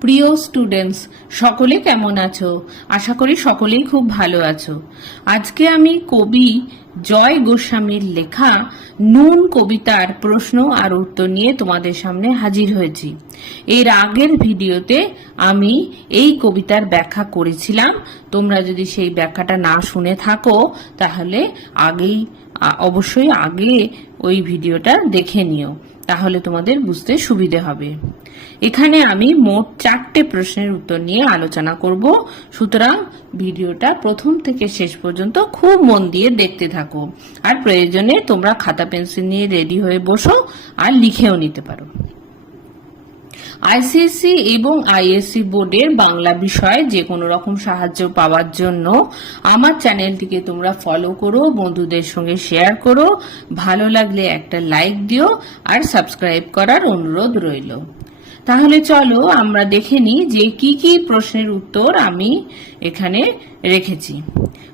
প্রিয় স্টুডেন্টস সকলে কেমন আছো? আশা করি সকলেই খুব ভালো আছো। আজকে আমি কবি জয় গোস্বামীর লেখা নুন কবিতার প্রশ্ন আর উত্তর নিয়ে তোমাদের সামনে হাজির হয়েছি। এর আগের ভিডিওতে আমি এই কবিতার ব্যাখ্যা করেছিলাম। তোমরা যদি সেই ব্যাখ্যাটা না শুনে থাকো, তাহলে আগেই অবশ্যই আগে ওই ভিডিওটা দেখে নিও। তাহলে তোমাদের বুঝতে সুবিধে হবে। এখানে আমি মোট চারটে প্রশ্নের উত্তর নিয়ে আলোচনা করব। সুতরাং ভিডিওটা প্রথম থেকে শেষ পর্যন্ত খুব মন দিয়ে দেখতে থাকো। আর প্রয়োজনে তোমরা খাতা পেন্সিল নিয়ে রেডি হয়ে বসো আর লিখেও নিতে পারো। আইসিএসসি এবং আইএসসি বোর্ডের বাংলা বিষয়ে যে কোনো রকম সাহায্য পাওয়ার জন্য আমার চ্যানেলটিকে তোমরা ফলো করো, বন্ধুদের সঙ্গে শেয়ার করো। ভালো লাগলে একটা লাইক দিও আর সাবস্ক্রাইব করার অনুরোধ রইল। তাহলে চলো আমরা দেখে নিই যে কি কি প্রশ্নের উত্তর আমি এখানে রেখেছি।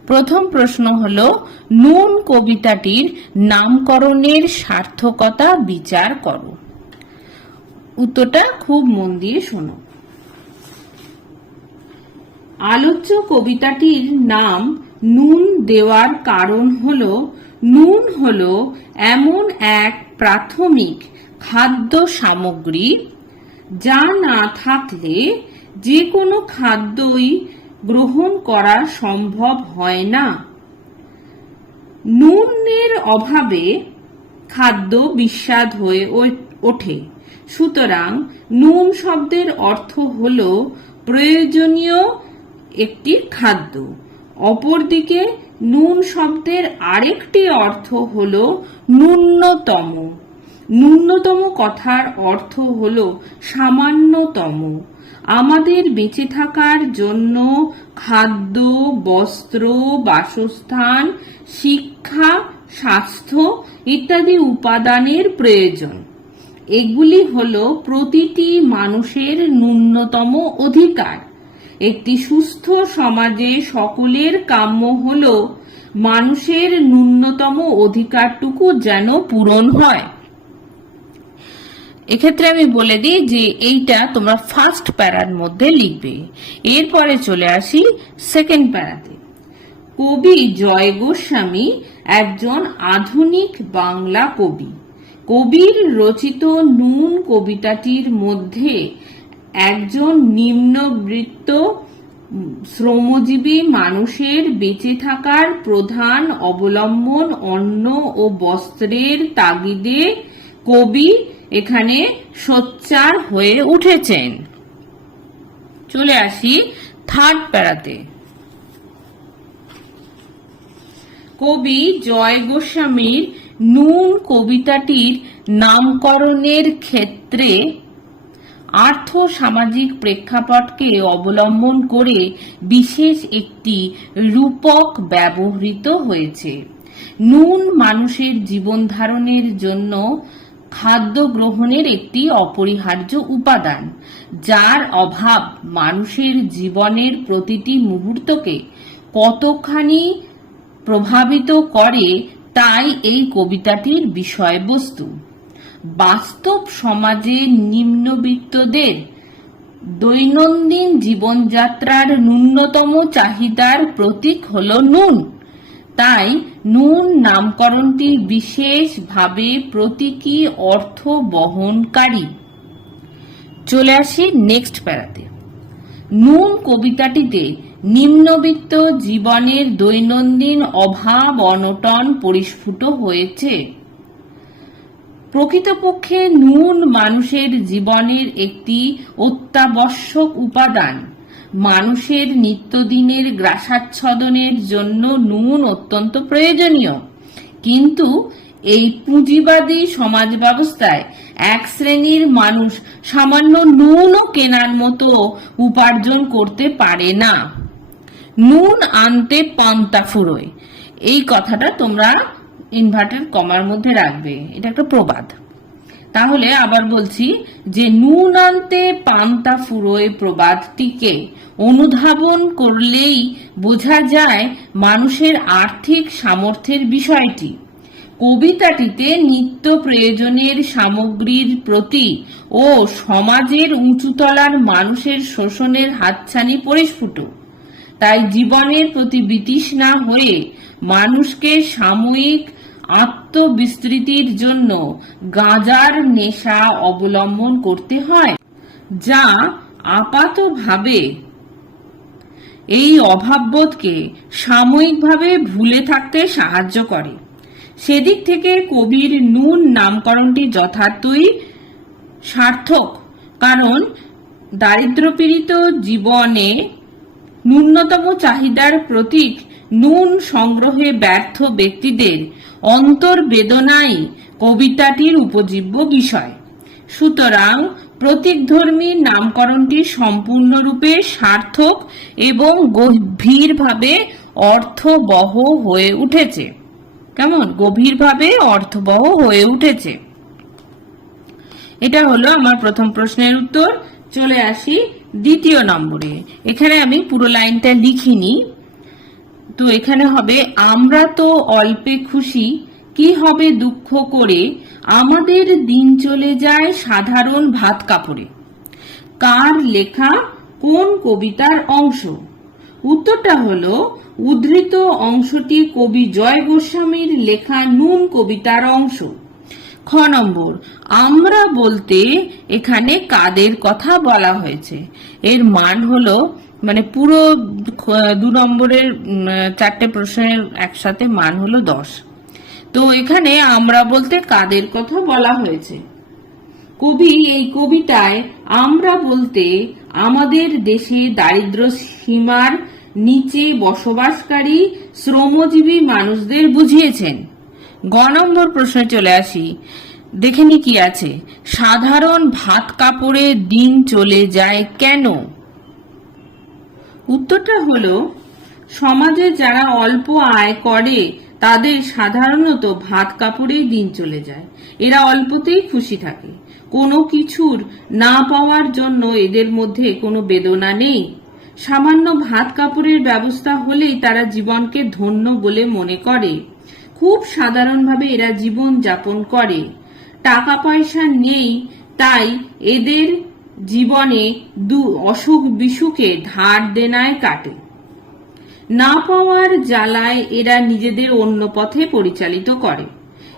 প্রথম প্রশ্ন হল, নুন কবিতাটির নামকরণের সার্থকতা বিচার করো। উত্তরটা খুব মন দিয়ে শোনো। আলোচ্য কবিতাটির নাম নুন দেওয়ার কারণ হল, নুন হল এমন এক প্রাথমিক খাদ্য সামগ্রী যা না থাকলে যে কোনো খাদ্যই গ্রহণ করা সম্ভব হয় না। নুনের অভাবে খাদ্য বিস্বাদ হয়ে ওঠে। সুতরাং নুন শব্দের অর্থ হল প্রয়োজনীয় একটি খাদ্য। অপরদিকে নুন শব্দের আরেকটি অর্থ হল ন্যূনতম। ন্যূনতম কথার অর্থ হল সামান্যতম। আমাদের বেঁচে থাকার জন্য খাদ্য, বস্ত্র, বাসস্থান, শিক্ষা, স্বাস্থ্য ইত্যাদি উপাদানের প্রয়োজন। এগুলি হল প্রতিটি মানুষের ন্যূনতম অধিকার। একটি সুস্থ সমাজে সকলের কাম্য হল মানুষের ন্যূনতম অধিকারটুকু যেন পূরণ হয়। এক্ষেত্রে আমি বলে দিই যে এইটা তোমরা ফার্স্ট প্যারার মধ্যে লিখবে। এরপরে চলে আসি সেকেন্ড প্যারাতে। কবি জয় গোস্বামী একজন আধুনিক বাংলা কবি। কবির রচিত নুন কবিতাটির মধ্যে একজন নিম্নবৃত্ত শ্রমজীবী মানুষের বেঁচে থাকার প্রধান অবলম্বন অন্ন ও বস্ত্রের তাগিদে কবি এখানে সোচ্চার হয়ে উঠেছেন। চলে আসি থার্ড প্যারাতে। কবি জয় গোস্বামীর নুন কবিতাটির নামকরণের ক্ষেত্রে আর্থ সামাজিক প্রেক্ষাপটকে অবলম্বন করে বিশেষ একটি রূপক ব্যবহৃত হয়েছে। নুন মানুষের জীবন ধারণের জন্য খাদ্য গ্রহণের একটি অপরিহার্য উপাদান, যার অভাব মানুষের জীবনের প্রতিটি মুহূর্তকে কতখানি প্রভাবিত করে তাই এই কবিতাটির বিষয়বস্তু। বাস্তব সমাজে নিম্নবিত্তদের দৈনন্দিন জীবনযাত্রার ন্যূনতম চাহিদার প্রতীক হল নুন। তাই নুন নামকরণটি বিশেষভাবে প্রতীকী অর্থ বহনকারী। চলে আসি নেক্সট প্যারাতে নুন কবিতাটিতে নিম্নবিত্ত জীবনের দৈনন্দিন অভাব অনটন পরিস্ফুট হয়েছে। প্রকৃতপক্ষে নুন মানুষের জীবনের একটি অত্যাবশ্যক উপাদান। মানুষের নিত্যদিনের গ্রাসাচ্ছদনের জন্য নুন অত্যন্ত প্রয়োজনীয়। কিন্তু এই পুঁজিবাদী সমাজ ব্যবস্থায় এক শ্রেণির মানুষ সামান্য নুনও কেনার মতো উপার্জন করতে পারে না। নুন আনতে পান্তা ফুরোয়। এই কথাটা তোমরা ইনভার্টার কমার মধ্যে রাখবে। এটা একটা প্রবাদ। তাহলে আবার বলছি যে নুন আনতে পান্তা ফুরোয় প্রবাদটিকে অনুধাবন করলেই বোঝা যায় মানুষের আর্থিক সামর্থ্যের বিষয়টি। কবিতাটিতে নিত্য প্রয়োজনের সামগ্রীর প্রতি ও সমাজের উঁচুতলার মানুষের শোষণের হাতছানি পরিস্ফুট। তাই জীবনের প্রতি বিতৃষ্ণা হয়ে মানুষকে সাময়িক আত্মবিস্তৃতির জন্য গাঁজার নেশা অবলম্বন করতে হয়, যা আপাতভাবে এই অভাববোধকে সাময়িকভাবে ভুলে থাকতে সাহায্য করে। সেদিক থেকে কবির নুন নামকরণটি যথার্থই সার্থক, কারণ দারিদ্রপীড়িত জীবনে ন্যূনতম চাহিদার প্রতীক নুন সংগ্রহে ব্যর্থ ব্যক্তিদের অন্তর্বেদনাই কবিতাটির উপজীব্য বিষয়। সুতরাং প্রতীকধর্মী নামকরণটি সম্পূর্ণরূপে সার্থক এবং গভীরভাবে অর্থবহ হয়ে উঠেছে। কেমন? গভীরভাবে অর্থবহ হয়ে উঠেছে। এটা হলো আমার প্রথম প্রশ্নের উত্তর। চলে আসি দ্বিতীয় নম্বরে। এখানে আমি পুরো লাইনটা লিখিনি। তো এখানে হবে, আমরা তো অল্পে খুশি, কি হবে দুঃখ করে? আমাদের দিন চলে যায় সাধারণ ভাত কাপড়ে। কার লেখা? কোন কবিতার অংশ? উত্তরটা হলো, উদ্ধৃত অংশটি কবি জয় গোস্বামীর লেখা নুন কবিতার অংশ। খ নম্বর, আমরা বলতে এখানে কাদের কথা বলা হয়েছে। এর মান হলো মানে পুরো দু নম্বরের চারটে প্রশ্নের একসাথে মান হলো দশ। তো এখানে আমরা বলতে কাদের কথা বলা হয়েছে। কবি, এই কবিতায় আমরা বলতে আমাদের দেশে দারিদ্র সীমার নিচে বসবাসকারী শ্রমজীবী মানুষদের বুঝিয়েছেন। গ নম্বর প্রশ্নে চলে আসি। দেখে নি কি আছে? সাধারণ ভাত কাপড়ে দিন চলে যায় কেন? উত্তরটা হলো, সমাজে যারা অল্প আয় করে, তাদের সাধারণত ভাত কাপড়েই দিন চলে যায়। এরা অল্পতেই খুশি থাকে। কোনো কিছুর না পাওয়ার জন্য এদের মধ্যে কোনো বেদনা নেই। সামান্য ভাত কাপড়ের ব্যবস্থা হলেই তারা জীবনকে ধন্য বলে মনে করে। খুব সাধারণভাবে এরা জীবন যাপন করে। টাকা পয়সা নেই, তাই এদের জীবনে দু অসুখ বিসুখে ধার দেনায় কাটে। না পাওয়ার জ্বালায় এরা নিজেদের অন্য পথে পরিচালিত করে।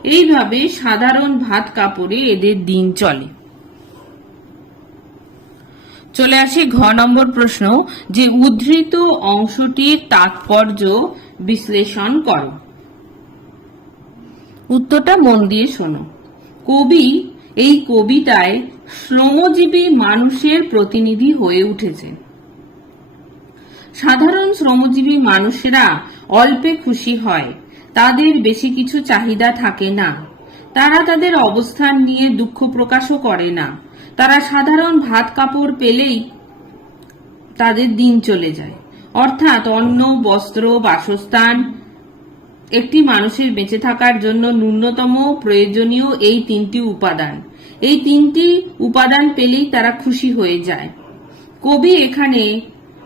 এইভাবে সাধারণ ভাত কাপড়ে এদের দিন চলে। চলে আসি ঘ নম্বর প্রশ্ন, যে উদ্ধৃত অংশটির তাৎপর্য বিশ্লেষণ করো। উত্তরটা মন দিয়ে শোনো। কবি এই কবিতায় শ্রমজীবী মানুষের প্রতিনিধি হয়ে উঠেছেন সাধারণ শ্রমজীবী মানুষেরা অল্পে খুশি হয়, তাদের বেশি কিছু চাহিদা থাকে না। তারা তাদের অবস্থান নিয়ে দুঃখ প্রকাশও করে না। তারা সাধারণ ভাত কাপড় পেলেই তাদের দিন চলে যায়। অর্থাৎ অন্ন, বস্ত্র, বাসস্থান একটি মানুষের বেঁচে থাকার জন্য ন্যূনতম প্রয়োজনীয় এই তিনটি উপাদান। এই তিনটি উপাদান পেলেই তারা খুশি হয়ে যায়। কবি এখানে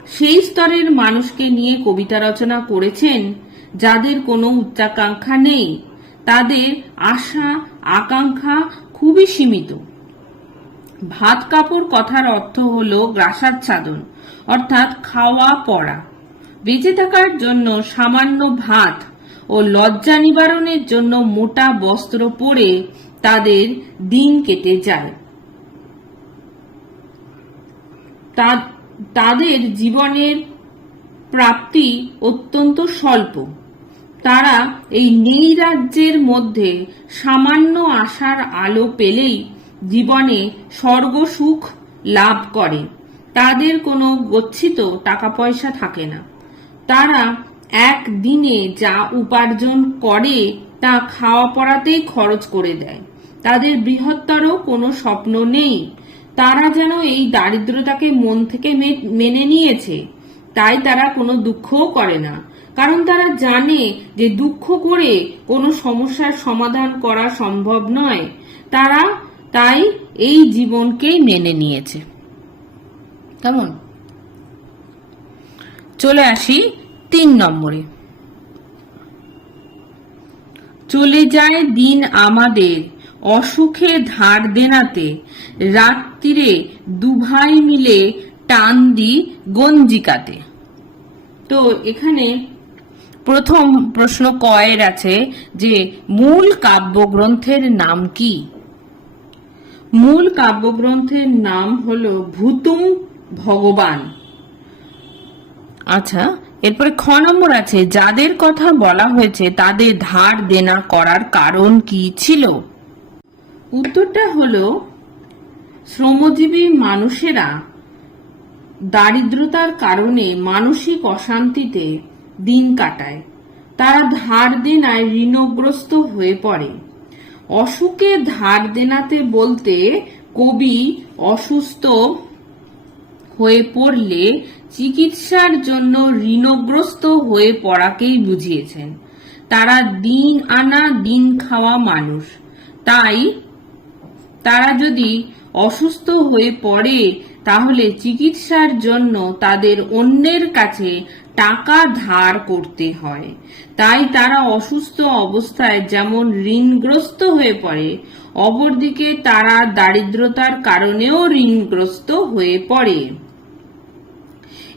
সেই স্তরের মানুষকে নিয়ে কবিতা রচনা করেছেন, যাদের কোনো উচ্চাকাঙ্ক্ষা নেই। তাদের আশা, আকাঙ্ক্ষা খুবই সীমিত। ভাত কাপড় কথার অর্থ হলো গ্রাসাচ্ছাদন অর্থাৎ খাওয়া পড়া বেঁচে থাকার জন্য সামান্য ভাত লজ্জা নিবারণের জন্য মোটা বস্ত্র পরে তাদের দিন কেটে যায়। তাদের জীবনের প্রাপ্তি অত্যন্ত স্বল্প। তারা এই নেই রাজ্যের মধ্যে সামান্য আশার আলো পেলেই জীবনে স্বর্গ সুখ লাভ করে। তাদের কোনো গচ্ছিত টাকা পয়সা থাকে না। তারা একদিনে যা উপার্জন করে, তা খাওয়া পড়াতেই খরচ করে দেয়। তাদের বৃহত্তর কোনো স্বপ্ন নেই। তারা যেন এই দারিদ্রতাকে মন থেকে মেনে নিয়েছে। তাই তারা কোনো দুঃখও করে না। কারণ তারা জানে যে দুঃখ করে কোনো সমস্যার সমাধান করা সম্ভব নয়। তারা তাই এই জীবনকেই মেনে নিয়েছে। কেমন? চলে আসি তিন নম্বরে। চলে যায় দিন আমাদের অসুখে ধার দেনাতে, রাত্রিরে দুভাই মিলে টান দি গঞ্জিকাতে। তো এখানে প্রথম প্রশ্ন কয়ের আছে যে, মূল কাব্যগ্রন্থের নাম কি? মূল কাব্যগ্রন্থের নাম হলো ভূতুম ভগবান। আচ্ছা এরপরে খ নম্বর আছে, যাদের কথা বলা হয়েছে তাদের ধার দেনা করার কারণ কি ছিল? উত্তরটা হলো, শ্রমজীবী মানুষেরা দারিদ্রতার কারণে মানসিক অশান্তিতে দিন কাটায়। তারা ধার দেনায় ঋণগ্রস্ত হয়ে পড়ে। অসুখে ধার দেনাতে বলতে কবি অসুস্থ হয়ে পড়লে চিকিৎসার জন্য ঋণগ্রস্ত হয়ে পড়াকেই বুঝিয়েছেন। তারা দিন আনা দিন খাওয়া মানুষ। তাই তারা যদি অসুস্থ হয়ে পড়ে, তাহলে চিকিৎসার জন্য তাদের অন্যের কাছে টাকা ধার করতে হয়। তাই তারা অসুস্থ অবস্থায় যেমন ঋণগ্রস্ত হয়ে পড়ে, অপরদিকে তারা দারিদ্রতার কারণেও ঋণগ্রস্ত হয়ে পড়ে।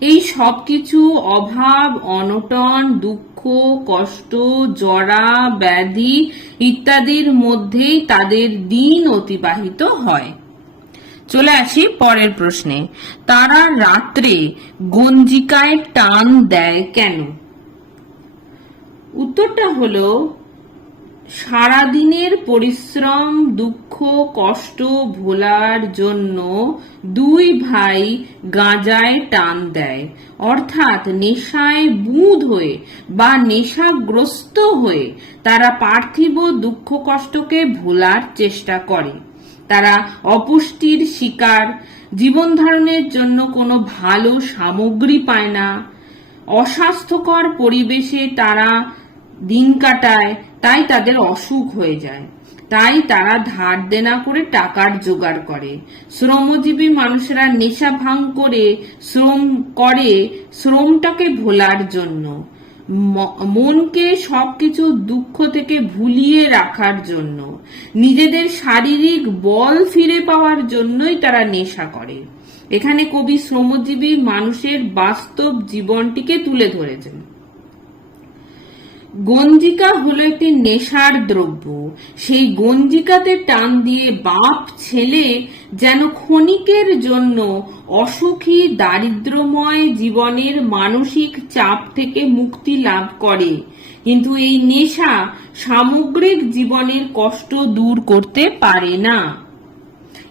এই সবকিছু অভাব, অনটন, দুঃখ, কষ্ট, জরা, ব্যাধি ইত্যাদির মধ্যেই তাদের দিন অতিবাহিত হয়। চলে আসি পরের প্রশ্নে। তারা রাত্রে গঞ্জিকায় টান দেয় কেন? উত্তরটা হলো সারাদিনের পরিশ্রম, দুঃখ, কষ্ট, ভোলার জন্য দুই ভাই গাঁজায় টান দেয়। অর্থাৎ নেশায় বুঁদ হয়ে বা নেশাগ্রস্ত হয়ে তারা পার্থিব দুঃখ কষ্টকে ভোলার চেষ্টা করে। তারা অপুষ্টির শিকার, জীবন ধারণের জন্য কোনো ভালো সামগ্রী পায় না। অস্বাস্থ্যকর পরিবেশে তারা দিন কাটায় তাই তাদের অসুখ হয়ে যায়। তাই তারা ধার দেনা করে টাকার জোগাড় করে। শ্রমজীবী মানুষেরা নেশা ভাঙ করে শ্রম করে শ্রমটাকে ভোলার জন্য। মনকে সবকিছু দুঃখ থেকে ভুলিয়ে রাখার জন্য। নিজেদের শারীরিক বল ফিরে পাওয়ার জন্যই তারা নেশা করে। এখানে কবি শ্রমজীবী মানুষের বাস্তব জীবনটিকে তুলে ধরেছেন। গঞ্জিকা হলো একটি নেশার দ্রব্য। সেই গঞ্জিকাতে টান দিয়ে বাপ, ছেলে যেন ক্ষণিকের জন্য অসুখী দারিদ্রময় জীবনের মানসিক চাপ থেকে মুক্তি লাভ করে। কিন্তু এই নেশা সামগ্রিক জীবনের কষ্ট দূর করতে পারে না।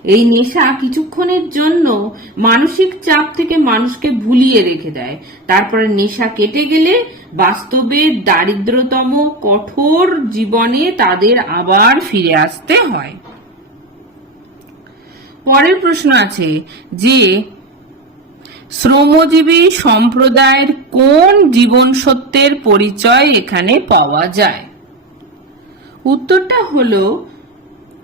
এই নেশা কিছুক্ষণের জন্য মানসিক চাপ থেকে মানুষকে ভুলিয়ে রেখে দেয়। তারপরে নেশা কেটে গেলে বাস্তবে দারিদ্রতম, কঠোর জীবনে তাদের আবার ফিরে আসতে হয়। পরের প্রশ্ন আছে যে, শ্রমজীবী সম্প্রদায়ের কোন জীবন সত্যের পরিচয় এখানে পাওয়া যায়? উত্তরটা হলো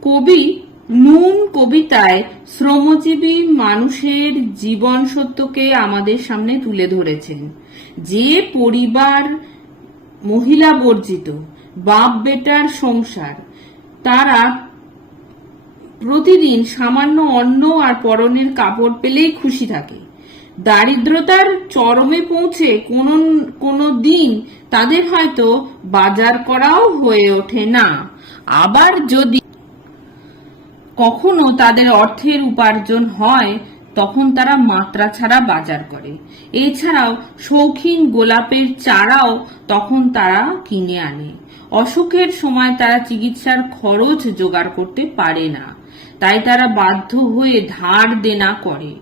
কবি নুন কবিতায় শ্রমজীবী মানুষের জীবন সত্যকে আমাদের সামনে তুলে ধরেছেন। যে পরিবার মহিলা বর্জিত, বাপ বেটার সংসার, তারা প্রতিদিন সামান্য অন্ন আর পরনের কাপড় পেলেই খুশি থাকে। দারিদ্রতার চরমে পৌঁছে কোনো কোনো দিন তাদের হয়তো বাজার করাও হয়ে ওঠে না। আবার যদি কখনো তাদের অর্থের উপার্জন হয়, তখন তারা মাত্রা ছাড়া বাজার করে। এছাড়াও শৌখিন গোলাপের চারাও তখন তারা কিনে আনে। অসুখের সময় তারা চিকিৎসার খরচ জোগাড় করতে পারে না। তাই তারা বাধ্য হয়ে ধার দেনা করে।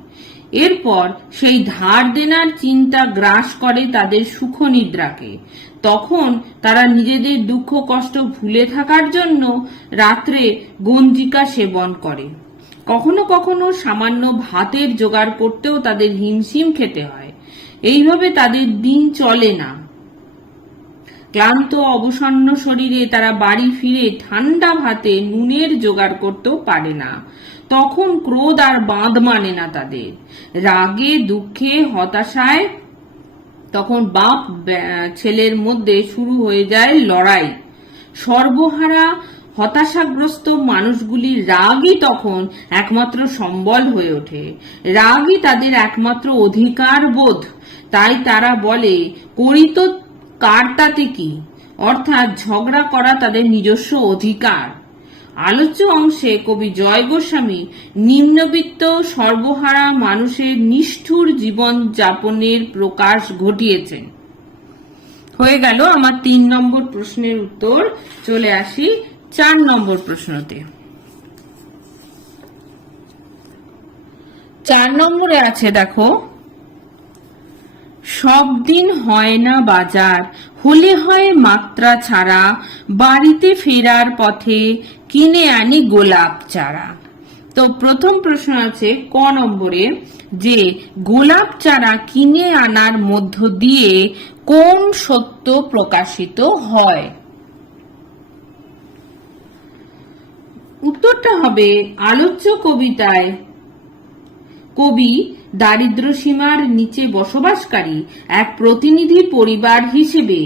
এরপর সেই ধার দেনার চিন্তা গ্রাস করে তাদের সুখনিদ্রাকে। তখন তারা নিজেদের দুঃখ কষ্ট ভুলে থাকার জন্য রাত্রে গঞ্জিকা সেবন করে। কখনো কখনো সামান্য ভাতের জোগাড় করতেও তাদের হিমশিম খেতে হয়। এইভাবে তাদের দিন চলে না। ক্লান্ত, অবসন্ন শরীরে তারা বাড়ি ফিরে ঠান্ডা ভাতে নুনের জোগাড় করতেও পারে না। তখন ক্রোধ আর বাঁধ মানে না তাদের। রাগে, দুঃখে, হতাশায় তখন বাপ ছেলের মধ্যে শুরু হয়ে যায় লড়াই। সর্বহারা হতাশাগ্রস্ত মানুষগুলির রাগই তখন একমাত্র সম্বল হয়ে ওঠে। রাগই তাদের একমাত্র অধিকার বোধ। তাই তারা বলে, করিত কার তাতে কি? অর্থাৎ ঝগড়া করা তাদের নিজস্ব অধিকার। আলোচ্য অংশে কবি জয় গোস্বামী নিম্নবিত্ত সর্বহারা মানুষের নিষ্ঠুর জীবন যাপনের প্রকাশ ঘটিয়েছেন। হয়ে গেল আমার তিন নম্বর প্রশ্নের উত্তর। চলে আসি চার নম্বর প্রশ্নতে। চার নম্বরে আছে, দেখো, সব দিন হয় না বাজার, হলে হয় মাত্রা ছাড়া, বাড়িতে ফেরার পথে কিনে আনি গোলাপ চারা। তো প্রথম প্রশ্ন আছে ক নম্বরে যে গোলাপ চারা কিনে আনার মধ্য দিয়ে কোন সত্য প্রকাশিত হয়? উত্তরটা হবে আলোচ্য কবিতায়। কবি দারিদ্র সীমার নিচে বসবাসকারী এক প্রতিনিধি পরিবার হিসেবে,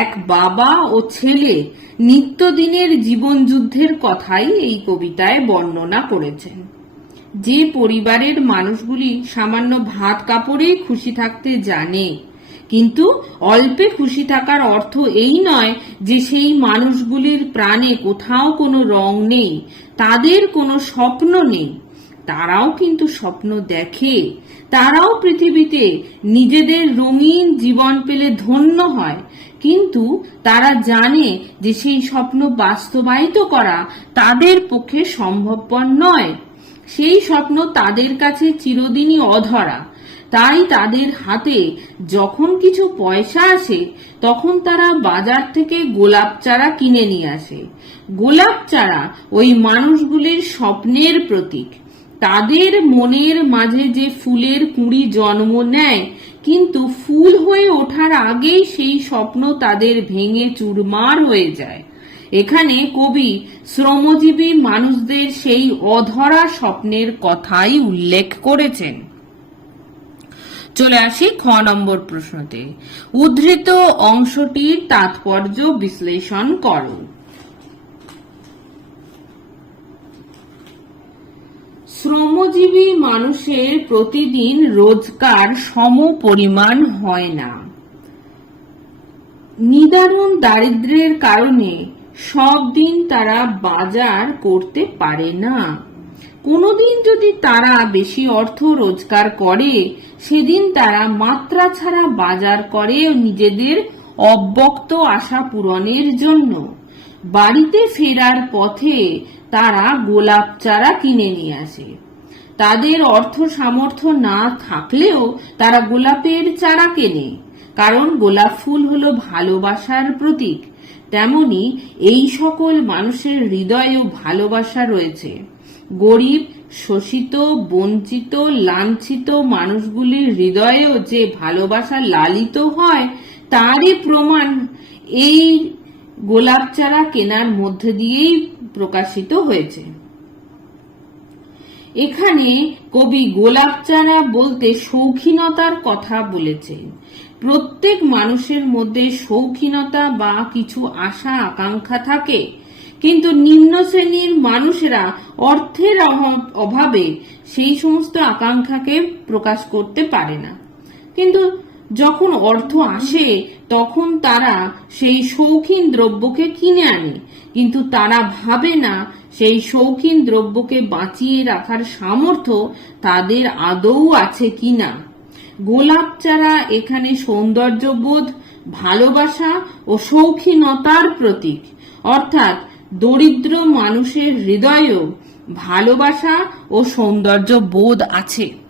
এক বাবা ও ছেলে নিত্যদিনের জীবন যুদ্ধের কথাই এই কবিতায় বর্ণনা করেছেন। যে পরিবারের মানুষগুলি সামান্য ভাত কাপড়েই খুশি থাকতে জানে, কিন্তু অল্পে খুশি থাকার অর্থ এই নয় যে সেই মানুষগুলির প্রাণে কোথাও কোনো রং নেই, তাদের কোনো স্বপ্ন নেই। তারাও কিন্তু স্বপ্ন দেখে। তারাও পৃথিবীতে নিজেদের রঙিন জীবন পেলে ধন্য হয়। কিন্তু তারা জানে যে সেই স্বপ্ন বাস্তবায়িত করা তাদের পক্ষে সম্ভবপর নয়। সেই স্বপ্ন তাদের কাছে চিরদিনই অধরা। তাই তাদের হাতে যখন কিছু পয়সা আসে, তখন তারা বাজার থেকে গোলাপ চারা কিনে নিয়ে আসে। গোলাপ চারা ওই মানুষগুলির স্বপ্নের প্রতীক। তাদের মনের মাঝে যে ফুলের কুঁড়ি জন্ম নেয়, কিন্তু ফুল হয়ে ওঠার আগেই সেই স্বপ্ন তাদের ভেঙে চুরমার হয়ে যায়। এখানে কবি শ্রমজীবী মানুষদের সেই অধরা স্বপ্নের কথাই উল্লেখ করেছেন। চলে আসি খ নম্বর প্রশ্নতে। উদ্ধৃত অংশটির তাৎপর্য বিশ্লেষণ করো। শ্রমজীবী মানুষের প্রতিদিন রোজগার সম পরিমাণ হয় না। নিদারুণ দারিদ্র্যের কারণে সব দিন তারা বাজার করতে পারে না। কোনোদিন যদি তারা বেশি অর্থ রোজগার করে, সেদিন তারা মাত্রা ছাড়া বাজার করে নিজেদের অব্যক্ত আশা পূরণের জন্য। বাড়িতে ফেরার পথে তারা গোলাপ চারা কিনে নিয়ে আসে। তাদের অর্থ সামর্থ্য না থাকলেও তারা গোলাপের চারা কেনে, কারণ গোলাপ ফুল হলো ভালোবাসার প্রতীক। তেমনি এই সকল মানুষের হৃদয়েও ভালোবাসা রয়েছে। গরিব, শোষিত, বঞ্চিত, লাঞ্ছিত মানুষগুলির হৃদয়েও যে ভালোবাসা লালিত হয়, তারই প্রমাণ এই গোলাপ চারা কেনার মধ্যে দিয়েই প্রকাশিত হয়েছে। এখানে কবি গোলাপ চারা বলতে শৌখিনতার কথা বলেছেন প্রত্যেক মানুষের মধ্যে শৌখিনতা বা কিছু আশা, আকাঙ্ক্ষা থাকে, কিন্তু নিম্ন শ্রেণির মানুষেরা অর্থের অভাবে সেই সমস্ত আকাঙ্ক্ষাকে প্রকাশ করতে পারে না। কিন্তু যখন অর্থ আসে, তখন তারা সেই শৌখিন দ্রব্যকে কিনে আনে। কিন্তু তারা ভাবে না, সেই শৌখিন দ্রব্যকে বাঁচিয়ে রাখার সামর্থ্য তাদের আদৌ আছে কিনা। গোলাপ চারা এখানে সৌন্দর্যবোধ, ভালোবাসা ও শৌখিনতার প্রতীক। অর্থাৎ দরিদ্র মানুষের হৃদয়েও ভালোবাসা ও সৌন্দর্য বোধ আছে।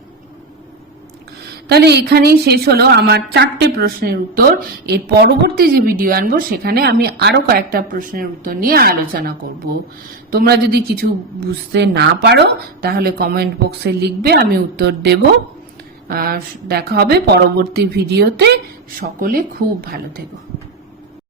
তাহলে এখানেই শেষ হলো আমার চারটে প্রশ্নের উত্তর। এর পরবর্তী যে ভিডিও আনব, সেখানে আমি আরও কয়েকটা প্রশ্নের উত্তর নিয়ে আলোচনা করব। তোমরা যদি কিছু বুঝতে না পারো, তাহলে কমেন্ট বক্সে লিখবে, আমি উত্তর দেব। দেখা হবে পরবর্তী ভিডিওতে সকলে খুব ভালো থেকো।